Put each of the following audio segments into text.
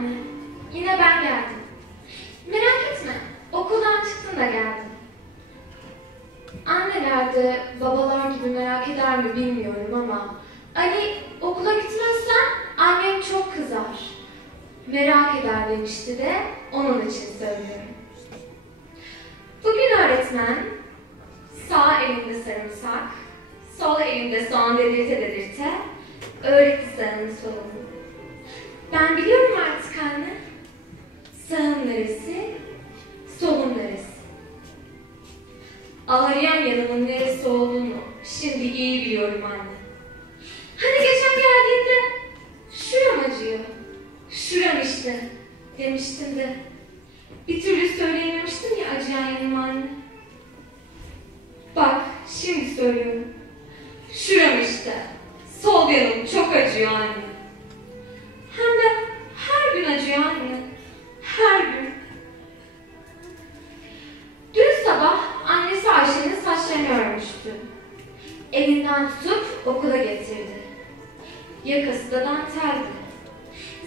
anne. Yine ben geldim. Merak etme. Okuldan çıktın da geldim. Anneler de babalar gibi merak eder mi bilmiyorum ama Ali okula gitmezsen annem çok kızar. Merak eder demişti de onun için söylüyorum. Bugün öğretmen sağ elinde sarımsak, sol elinde soğan delirte delirte öğretti sağını solunu. Ben biliyorum artık anne. Sağın neresi, solun neresi. Ağrıyan yanımın neresi olduğunu şimdi iyi biliyorum anne. Hani geçen geldiğinde şuram acıyor, şuram işte demiştin de bir türlü söyleyememiştim ya acıyan yanım anne. Bak şimdi söylüyorum. Şuram işte. Sol yanım çok acıyor anne. Getirdi. Yakası da danteldi.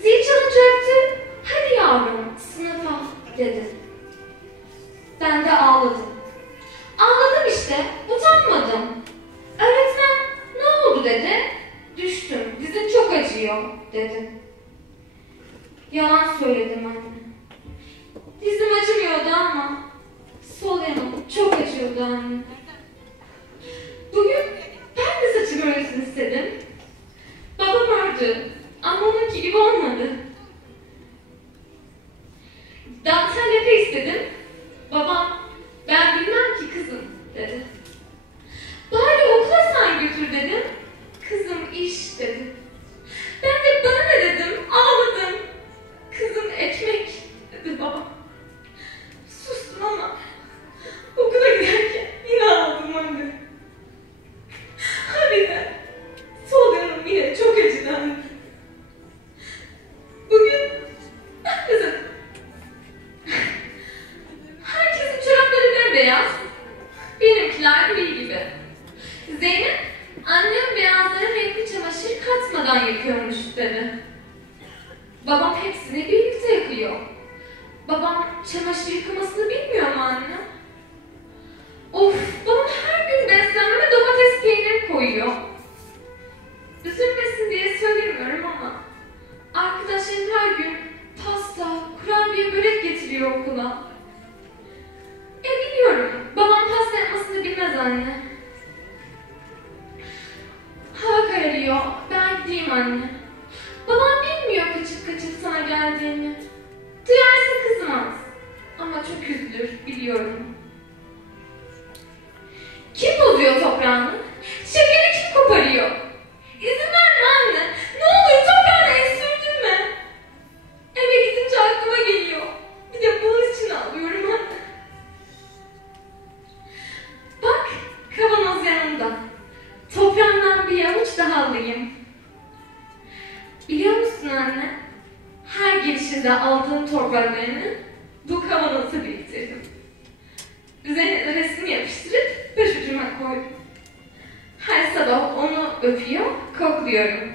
Zil çalınca öptü. Hadi yavrum sınıfa dedi. Ben de ağladım. Ağladım işte, utanmadım. Öğretmen ne oldu dedi. Düştüm, dizim çok acıyor dedim. Yalan söyledim anne. Dizim acımıyordu ama sol yanım çok acıyordu anne. Bembeyaz. Benimkiler gri gibi. Zeynep, annem beyazlara renkli çamaşır katmadan yakıyormuş dedi. Babam hepsini birlikte yakıyor. Babam çamaşır yıkamasını bilmiyor mu anne? Of, babam her gün beslenmeme domates peyniri koyuyor. Üzülmesin diye söylemiyorum ama arkadaşlarım her gün pasta, kurabiye, börek getiriyor okula. Anne. Hava kararıyor. Ben gideyim anne. Babam bilmiyor kaçıp kaçıp sana geldiğini. Gelişinde aldığım topraklarını bu kavanoza biriktirdim. Üzerine resim yapıştırıp başucuma koydum. Her sabah onu öpüyor, kokluyorum.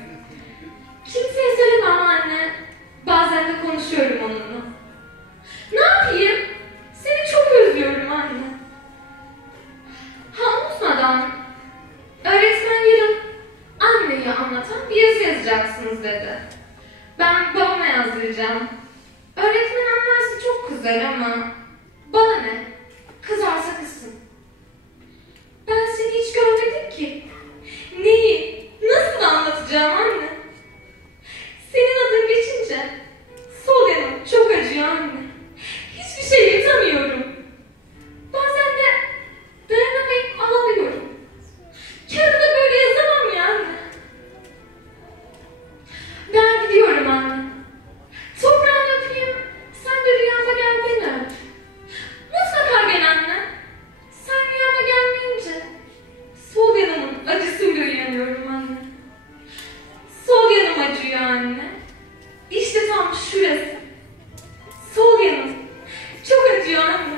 Kimseye söylemem anne. Bazen de konuşuyorum onunla. Yazdıracağım. Öğretmen anlarsa çok kızar ama Gianna.